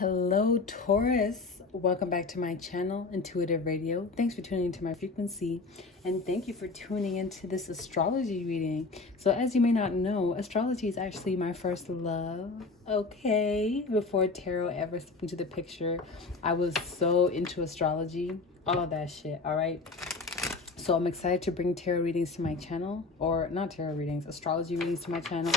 Hello, Taurus. Welcome back to my channel, Intuitive Radio. Thanks for tuning into my frequency, and thank you for tuning into this astrology reading. So, as you may not know, astrology is actually my first love. Okay, before tarot ever stepped into the picture, I was so into astrology, all of that shit. All right. So I'm excited to bring tarot readings to my channel, or not tarot readings, astrology readings to my channel.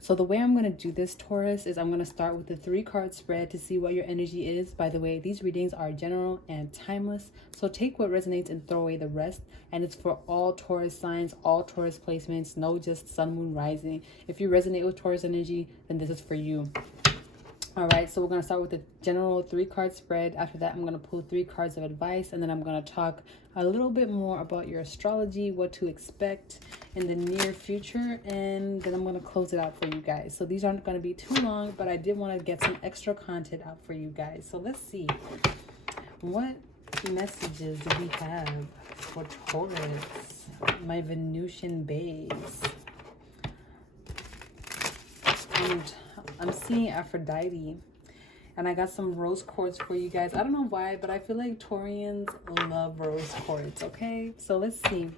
So the way I'm going to do this, Taurus, is I'm going to start with the 3-card spread to see what your energy is. By the way, these readings are general and timeless. So take what resonates and throw away the rest. And it's for all Taurus signs, all Taurus placements, no just sun, moon, rising. If you resonate with Taurus energy, then this is for you. All right, so we're going to start with the general 3-card spread. After that, I'm going to pull 3 cards of advice, and then I'm going to talk a little bit more about your astrology, what to expect in the near future, and then I'm going to close it out for you guys. So these aren't going to be too long, but I did want to get some extra content out for you guys. So let's see. What messages do we have for Taurus, my Venusian babes? And I'm seeing Aphrodite, and I got some rose quartz for you guys. I don't know why, but I feel like Taurians love rose quartz. Okay, so let's see.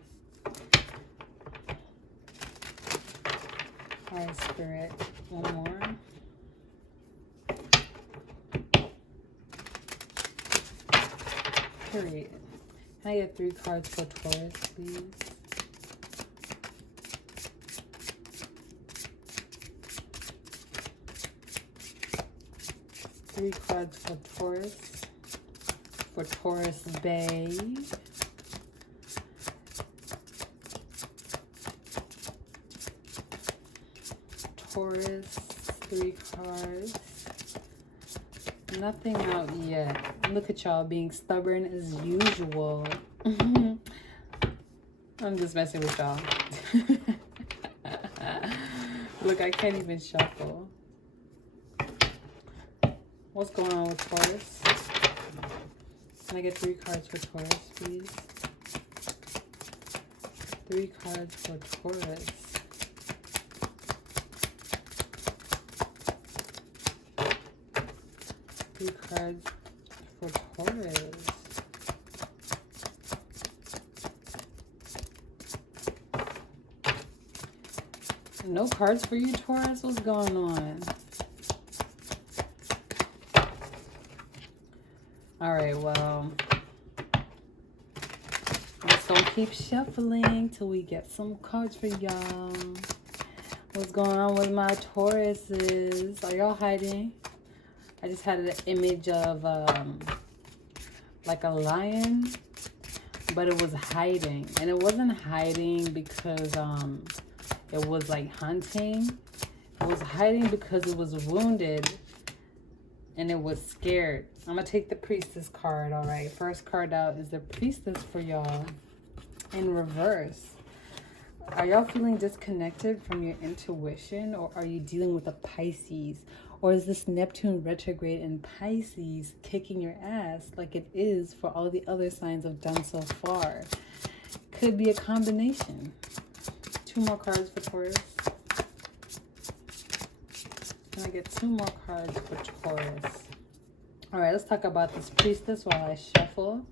All right, Spirit, one more. Period. Can I get 3 cards for Taurus, please? Three cards for Taurus Bay. Taurus, 3 cards. Nothing out yet. Look at y'all being stubborn as usual. I'm just messing with y'all. Look, I can't even shuffle. What's going on with Taurus? Can I get 3 cards for Taurus, please? 3 cards for Taurus. Three cards for Taurus. No cards for you, Taurus? What's going on? All right, well, let's don't keep shuffling till we get some cards for y'all. What's going on with my Tauruses? Are y'all hiding? I just had an image of like a lion, but it was hiding. And it wasn't hiding because it was like hunting. It was hiding because it was wounded and it was scared. I'm going to take the Priestess card, all right? First card out is the Priestess for y'all in reverse. Are y'all feeling disconnected from your intuition, or are you dealing with a Pisces? Or is this Neptune retrograde in Pisces kicking your ass like it is for all the other signs I've done so far? Could be a combination. 2 more cards for Taurus. Can I get 2 more cards for Taurus? All right, let's talk about this Priestess while I shuffle.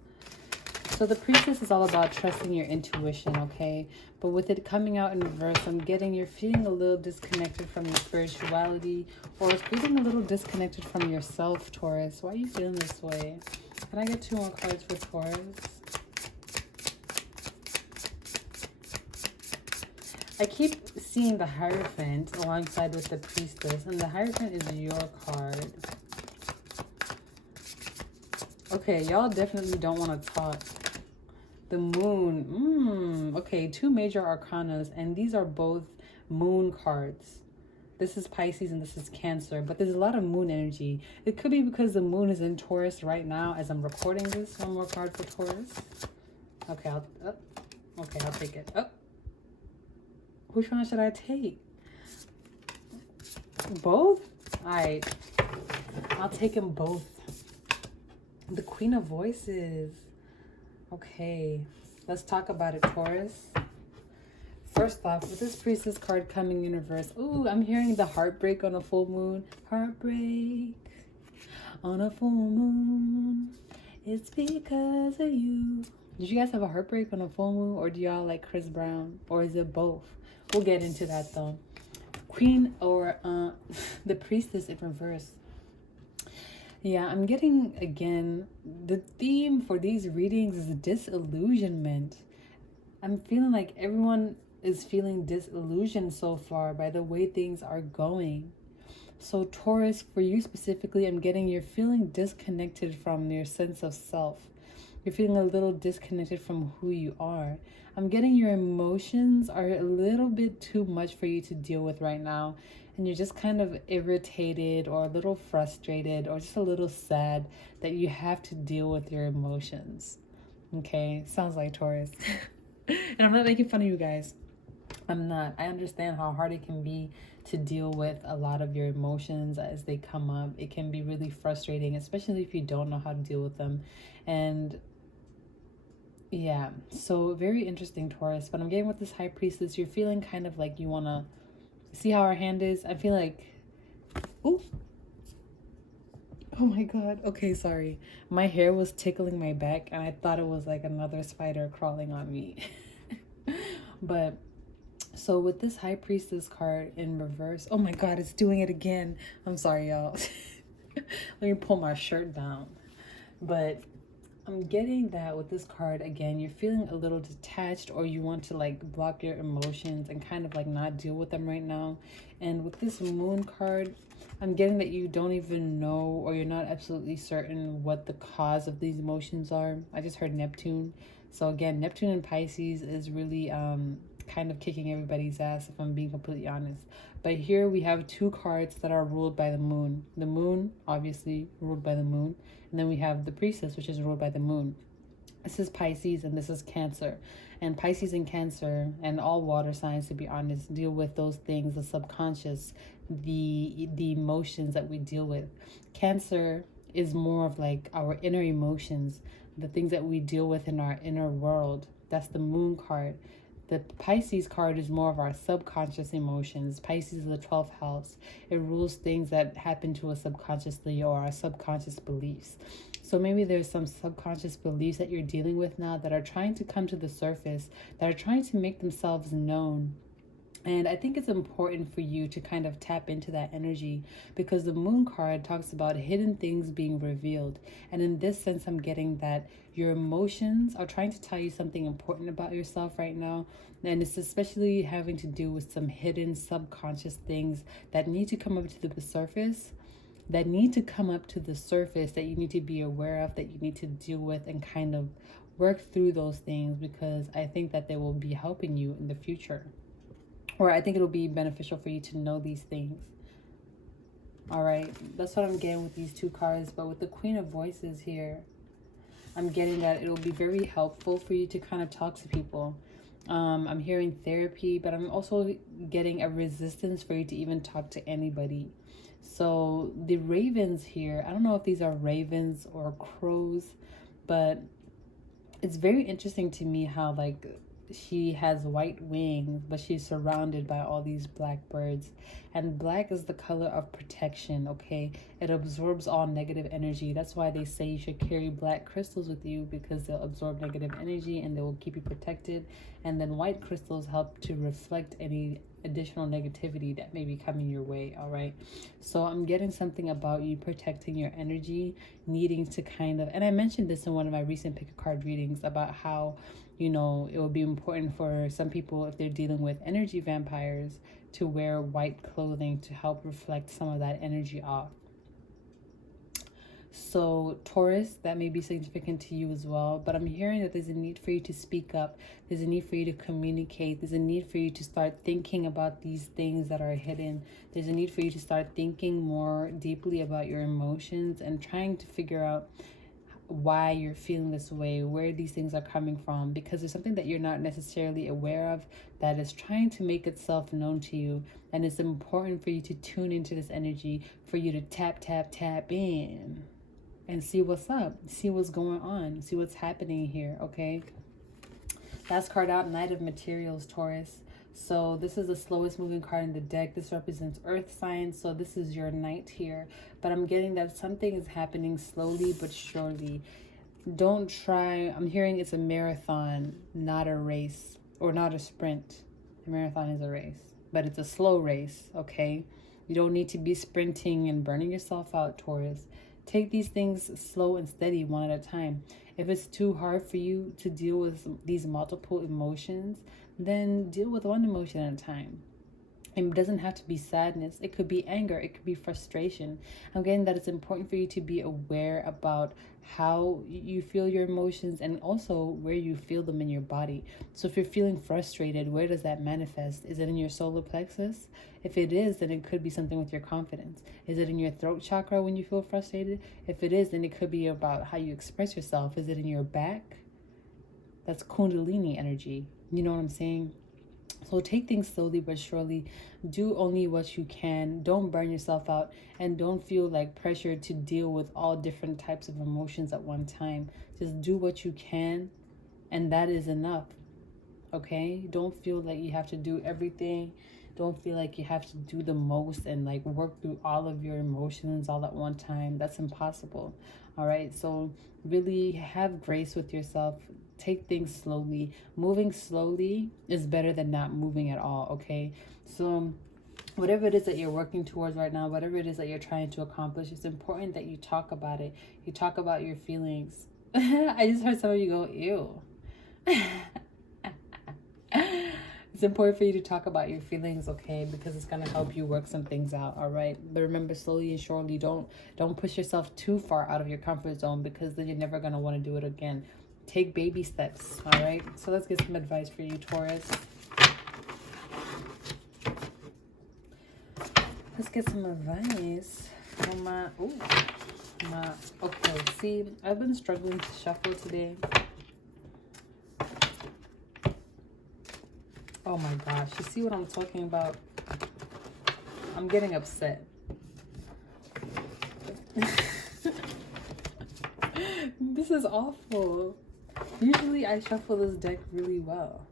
So the Priestess is all about trusting your intuition, okay? But with it coming out in reverse, I'm getting you're feeling a little disconnected from your spirituality, or feeling a little disconnected from yourself, Taurus. Why are you feeling this way? Can I get 2 more cards for Taurus? I keep seeing the Hierophant alongside with the Priestess, and the Hierophant is your card. Okay, y'all definitely don't want to talk. The Moon. Okay, 2 major arcanas, and these are both Moon cards. This is Pisces and this is Cancer, but there's a lot of Moon energy. It could be because the Moon is in Taurus right now as I'm recording this. 1 more card for Taurus. Okay, I'll take it. Oh. Which one should I take? Both? Alright. I'll take them both. The Queen of Voices. Okay. Let's talk about it, Taurus. First off, with this Priestess card coming in reverse. Ooh, I'm hearing the heartbreak on a full moon. Heartbreak. on a full moon. It's because of you. Did you guys have a heartbreak on a full moon, or do y'all like Chris Brown, or is it both? We'll get into that though. Queen or the Priestess in reverse. Yeah, I'm getting, again, the theme for these readings is disillusionment. I'm feeling like everyone is feeling disillusioned so far by the way things are going. So Taurus, for you specifically, I'm getting you're feeling disconnected from your sense of self. You're feeling a little disconnected from who you are. I'm getting your emotions are a little bit too much for you to deal with right now. And you're just kind of irritated or a little frustrated or just a little sad that you have to deal with your emotions. Okay, sounds like Taurus. And I'm not making fun of you guys. I'm not. I understand how hard it can be to deal with a lot of your emotions as they come up. It can be really frustrating, especially if you don't know how to deal with them. And yeah, so very interesting, Taurus. But I'm getting with this High Priestess, you're feeling kind of like you want to see how our hand is. I feel like, oh my God. Okay, sorry. My hair was tickling my back and I thought it was like another spider crawling on me. But so with this High Priestess card in reverse, oh my God, it's doing it again. I'm sorry, y'all. Let me pull my shirt down. But I'm getting that with this card, again, you're feeling a little detached, or you want to like block your emotions and kind of like not deal with them right now. And with this Moon card, I'm getting that you don't even know, or you're not absolutely certain what the cause of these emotions are. I just heard Neptune. So again, Neptune and Pisces is really kind of kicking everybody's ass, if I'm being completely honest. But here we have two cards that are ruled by the moon. The moon, obviously, ruled by the moon. And then we have the Priestess, which is ruled by the moon. This is Pisces and this is Cancer. And Pisces and Cancer, and all water signs, to be honest, deal with those things, the subconscious, the emotions that we deal with. Cancer is more of like our inner emotions, the things that we deal with in our inner world. That's the Moon card. The Pisces card is more of our subconscious emotions. Pisces is the 12th house. It rules things that happen to us subconsciously, or our subconscious beliefs. So maybe there's some subconscious beliefs that you're dealing with now that are trying to come to the surface, that are trying to make themselves known. And I think it's important for you to kind of tap into that energy, because the Moon card talks about hidden things being revealed. And in this sense, I'm getting that your emotions are trying to tell you something important about yourself right now. And it's especially having to do with some hidden subconscious things that need to come up to the surface, that you need to be aware of, that you need to deal with and kind of work through those things, because I think that they will be helping you in the future. Or I think it'll be beneficial for you to know these things. All right, that's what I'm getting with these two cards. But with the Queen of Voices here, I'm getting that it'll be very helpful for you to kind of talk to people. I'm hearing therapy, but I'm also getting a resistance for you to even talk to anybody. So the ravens here, I don't know if these are ravens or crows, but it's very interesting to me how like she has white wings, but she's surrounded by all these black birds. And black is the color of protection, okay? It absorbs all negative energy. That's why they say you should carry black crystals with you, because they'll absorb negative energy and they will keep you protected. And then white crystals help to reflect any additional negativity that may be coming your way. All right, so I'm getting something about you protecting your energy, needing to kind of, and I mentioned this in one of my recent pick a card readings about how, you know, it would be important for some people, if they're dealing with energy vampires, to wear white clothing to help reflect some of that energy off. So Taurus, that may be significant to you as well, but I'm hearing that there's a need for you to speak up. There's a need for you to communicate. There's a need for you to start thinking about these things that are hidden. There's a need for you to start thinking more deeply about your emotions and trying to figure out why you're feeling this way, where these things are coming from, because there's something that you're not necessarily aware of that is trying to make itself known to you. And it's important for you to tune into this energy, for you to tap in and see what's up, see what's going on, see what's happening here, okay? Last card out, Knight of Materials, Taurus. So this is the slowest moving card in the deck. This represents earth signs. So this is your knight here. But I'm getting that something is happening slowly but surely. Don't try. I'm hearing it's a marathon, not a race, or not a sprint. A marathon is a race, but it's a slow race, okay? You don't need to be sprinting and burning yourself out, Taurus. Take these things slow and steady, one at a time. If it's too hard for you to deal with these multiple emotions, then deal with one emotion at a time. And it doesn't have to be sadness. It could be anger. It could be frustration. I'm getting that it's important for you to be aware about how you feel your emotions and also where you feel them in your body. So if you're feeling frustrated, where does that manifest? Is it in your solar plexus? If it is, then it could be something with your confidence. Is it in your throat chakra when you feel frustrated? If it is, then it could be about how you express yourself. Is it in your back? That's Kundalini energy. You know what I'm saying? So take things slowly but surely. Do only what you can. Don't burn yourself out, and don't feel like pressure to deal with all different types of emotions at one time. Just do what you can, and that is enough. Okay? Don't feel like you have to do everything. Don't feel like you have to do the most and like work through all of your emotions all at one time. That's impossible. All right? So really have grace with yourself. Take things slowly. Moving slowly is better than not moving at all, okay? So whatever it is that you're working towards right now, whatever it is that you're trying to accomplish, it's important that you talk about it. You talk about your feelings. I just heard some of you go, ew. It's important for you to talk about your feelings, okay? Because it's going to help you work some things out, all right? But remember, slowly and surely, don't push yourself too far out of your comfort zone, because then you're never going to want to do it again. Take baby steps, all right? So let's get some advice for you, Taurus. Let's get some advice from okay, see, I've been struggling to shuffle today. Oh my gosh, you see what I'm talking about? I'm getting upset. This is awful. Usually I shuffle this deck really well.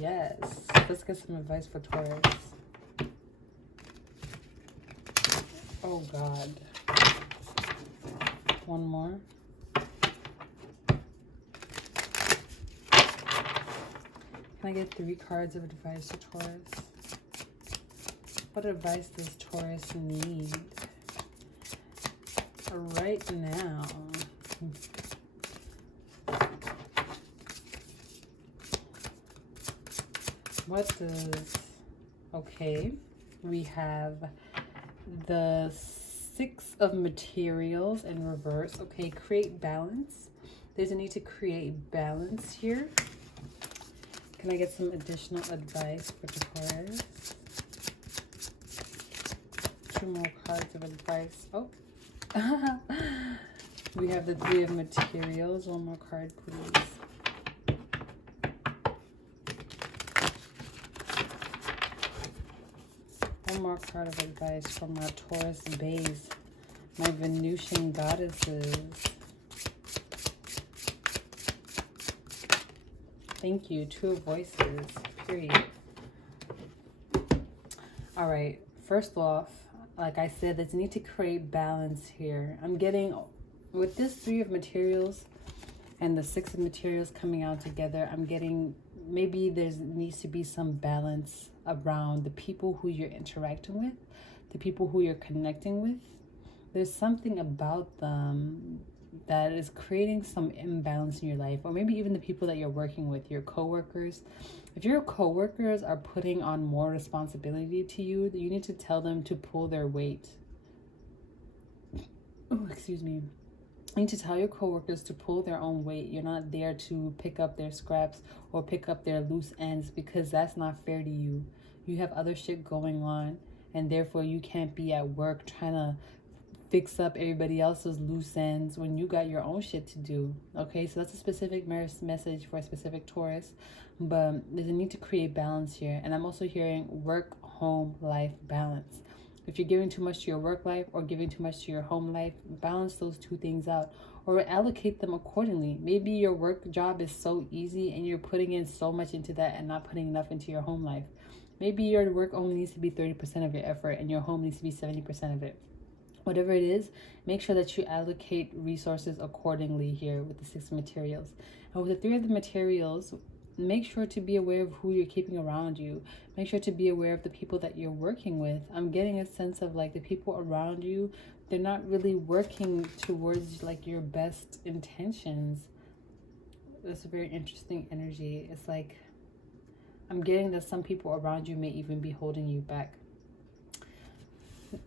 Yes. Let's get some advice for Taurus. Oh God. One more. Can I get 3 cards of advice to Taurus? What advice does Taurus need right now? What does... Okay, we have the 6 of materials in reverse. Okay, create balance. There's a need to create balance here. Can I get some additional advice for Taurus? 2 more cards of advice. Oh. We have the 3 of materials. 1 more card, please. One more card of advice from our Taurus base. My Venusian goddesses. Thank you. 2 of voices. Period. All right. First off, like I said, there's a need to create balance here. I'm getting, with this 3 of materials and the 6 of materials coming out together, I'm getting maybe there needs to be some balance around the people who you're interacting with, the people who you're connecting with. There's something about them that is creating some imbalance in your life, or maybe even the people that you're working with, your coworkers. If your coworkers are putting on more responsibility to you, you need to tell them to pull their weight. Oh, excuse me. You need to tell your coworkers to pull their own weight. You're not there to pick up their scraps or pick up their loose ends, because that's not fair to you. You have other shit going on, and therefore you can't be at work trying to fix up everybody else's loose ends when you got your own shit to do. Okay, so that's a specific message for a specific Taurus, but there's a need to create balance here. And I'm also hearing work, home, life balance. If you're giving too much to your work life or giving too much to your home life, balance those two things out or allocate them accordingly. Maybe your work job is so easy and you're putting in so much into that and not putting enough into your home life. Maybe your work only needs to be 30% of your effort and your home needs to be 70% of it. Whatever it is, make sure that you allocate resources accordingly here with the 6 materials. And with the 3 of the materials, make sure to be aware of who you're keeping around you. Make sure to be aware of the people that you're working with. I'm getting a sense of like the people around you, they're not really working towards like your best intentions. That's a very interesting energy. It's like I'm getting that some people around you may even be holding you back.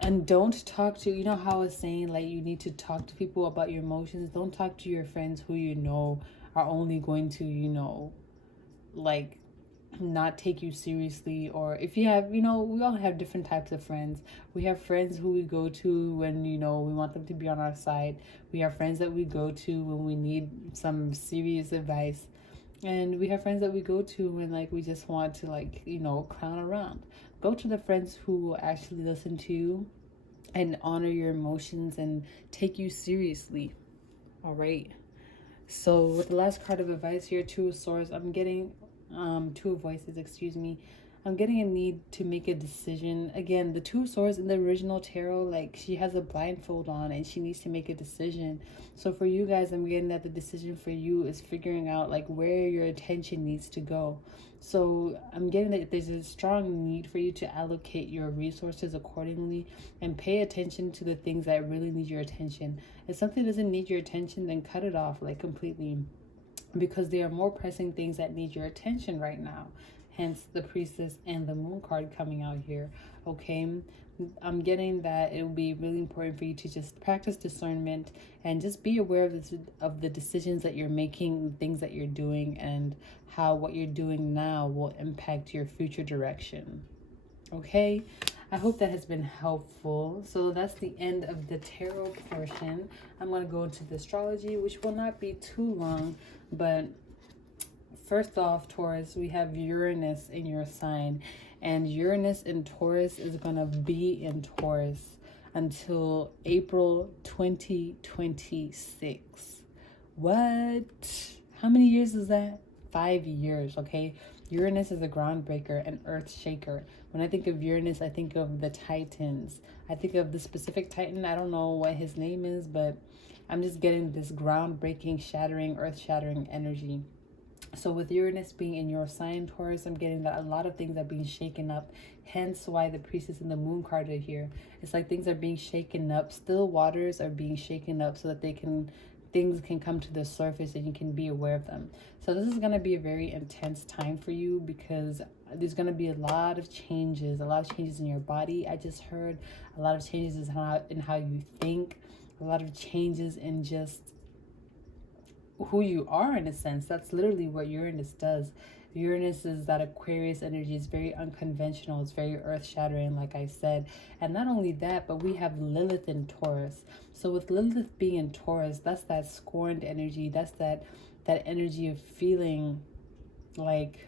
And don't talk to, you know how I was saying, like, you need to talk to people about your emotions. Don't talk to your friends who you know are only going to, you know, like, not take you seriously. Or if you have, you know, we all have different types of friends. We have friends who we go to when, you know, we want them to be on our side. We have friends that we go to when we need some serious advice. And we have friends that we go to when, like, we just want to, like, you know, clown around. Go to the friends who will actually listen to you and honor your emotions and take you seriously. All right. So with the last card of advice here, 2 of Swords, I'm getting 2 of Voices, excuse me. I'm getting a need to make a decision. Again, the 2 of Swords in the original tarot, like, she has a blindfold on and she needs to make a decision. So for you guys, I'm getting that the decision for you is figuring out like where your attention needs to go. So I'm getting that there's a strong need for you to allocate your resources accordingly and pay attention to the things that really need your attention. If something doesn't need your attention, then cut it off like completely, because there are more pressing things that need your attention right now. Hence the Priestess and the Moon card coming out here. Okay, I'm getting that it will be really important for you to just practice discernment and just be aware of the decisions that you're making, things that you're doing, and how what you're doing now will impact your future direction. Okay, I hope that has been helpful. So that's the end of the tarot portion. I'm going to go into the astrology, which will not be too long, but first off, Taurus, we have Uranus in your sign, and Uranus in Taurus is going to be in Taurus until April 2026. What? How many years is that? 5 years, okay? Uranus is a groundbreaker, an earth shaker. When I think of Uranus, I think of the Titans. I think of the specific Titan. I don't know what his name is, but I'm just getting this groundbreaking, shattering, earth-shattering energy. So with Uranus being in your sign, Taurus, I'm getting that a lot of things are being shaken up. Hence why the Priestess and the Moon card are here. It's like things are being shaken up. Still waters are being shaken up so that things can come to the surface and you can be aware of them. So this is going to be a very intense time for you, because there's going to be a lot of changes in your body. I just heard a lot of changes in how you think, a lot of changes in just who you are, in a sense. That's literally what Uranus does. Uranus is that Aquarius energy. It's very unconventional. It's very earth-shattering, like I said. And not only that, but we have Lilith in Taurus. So with Lilith being in Taurus, that's that scorned energy. That's that energy of feeling like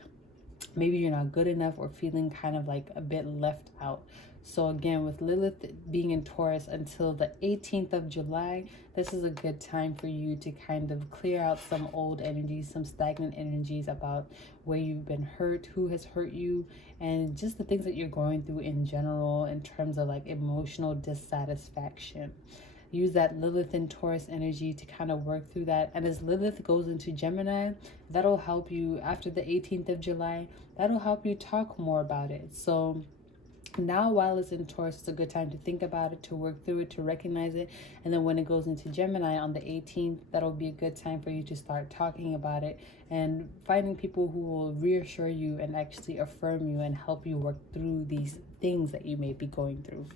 maybe you're not good enough, or feeling kind of like a bit left out. So again, with Lilith being in Taurus until the 18th of July, this is a good time for you to kind of clear out some old energies, some stagnant energies about where you've been hurt, who has hurt you, and just the things that you're going through in general in terms of like emotional dissatisfaction. Use that Lilith and Taurus energy to kind of work through that. And as Lilith goes into Gemini, that'll help you after the 18th of July. That'll help you talk more about it. So now while it's in Taurus, it's a good time to think about it, to work through it, to recognize it. And then when it goes into Gemini on the 18th, that'll be a good time for you to start talking about it and finding people who will reassure you and actually affirm you and help you work through these things that you may be going through.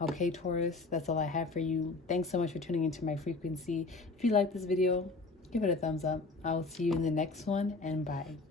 Okay, Taurus, that's all I have for you. Thanks so much for tuning into my frequency. If you like this video, give it a thumbs up. I will see you in the next one, and bye.